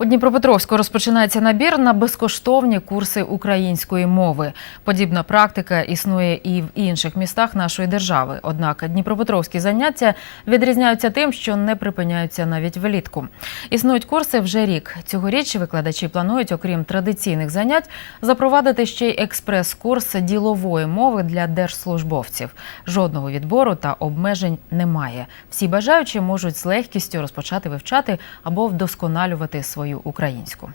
У Дніпропетровську розпочинається набір на безкоштовні курси української мови. Подібна практика існує і в інших містах нашої держави. Однак Дніпропетровські заняття відрізняються тим, що не припиняються навіть влітку. Існують курси вже рік. Цьогоріч викладачі планують, окрім традиційних занять, запровадити ще й експрес-курс ділової мови для держслужбовців. Жодного відбору та обмежень немає. Всі бажаючі можуть з легкістю розпочати вивчати або вдосконалювати свою українську.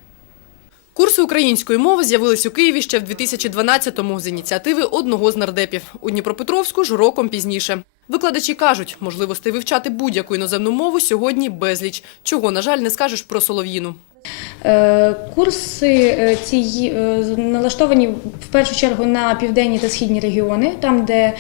Курси української мови з'явились у Києві ще в 2012-му з ініціативи одного з нардепів. У Дніпропетровську ж роком пізніше. Викладачі кажуть, можливостей вивчати будь-яку іноземну мову сьогодні безліч. Чого, на жаль, не скажеш про солов'їну. Е, Курси е, ці е, налаштовані в першу чергу на південні та східні регіони, там, де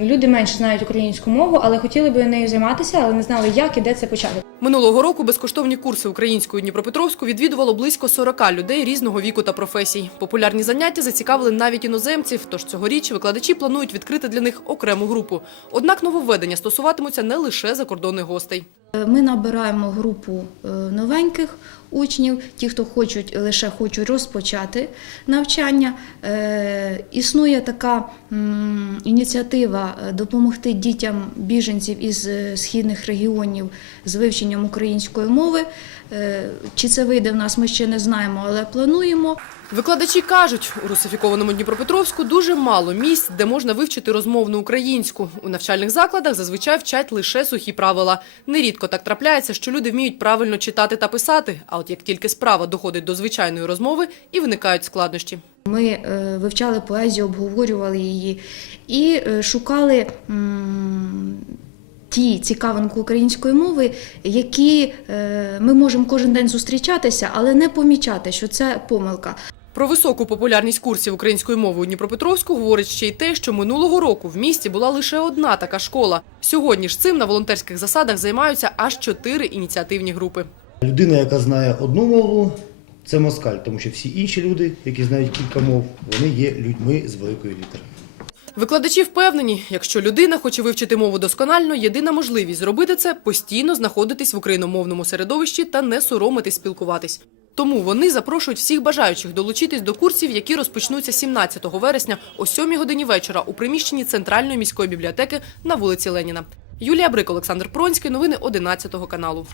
люди менше знають українську мову, але хотіли би нею займатися, але не знали, як і де це почати. Минулого року безкоштовні курси української Дніпропетровську відвідувало близько 40 людей різного віку та професій. Популярні заняття зацікавили навіть іноземців, тож цьогоріч викладачі планують відкрити для них окрему групу. Однак нововведення стосуватимуться не лише закордонних гостей. Ми набираємо групу новеньких учнів, ті, хто хочуть лише хочуть розпочати навчання. Е, Існує така ініціатива е, допомогти дітям біженців із е, східних регіонів з вивченням української мови. Чи це вийде в нас, ми ще не знаємо, але плануємо. Викладачі кажуть, у русифікованому Дніпропетровську дуже мало місць, де можна вивчити розмовну українську. У навчальних закладах зазвичай вчать лише сухі правила. Нерідко так трапляється, що люди вміють правильно читати та писати. А от як тільки справа доходить до звичайної розмови, і виникають складнощі. Ми е, вивчали поезію, обговорювали її і е, шукали ті цікавинки української мови, які е, ми можемо кожен день зустрічатися, але не помічати, що це помилка. Про високу популярність курсів української мови у Дніпропетровську говорить ще й те, що минулого року в місті була лише одна така школа. Сьогодні ж цим на волонтерських засадах займаються аж чотири ініціативні групи. Людина, яка знає одну мову, це москаль, тому що всі інші люди, які знають кілька мов, вони є людьми з великої літери. Викладачі впевнені, якщо людина хоче вивчити мову досконально, єдина можливість зробити це постійно знаходитись в україномовному середовищі та не соромитись спілкуватись. Тому вони запрошують всіх бажаючих долучитись до курсів, які розпочнуться 17 вересня о 7 годині вечора у приміщенні Центральної міської бібліотеки на вулиці Леніна. Юлія Брик, Олександр Пронський. Новини 11 каналу.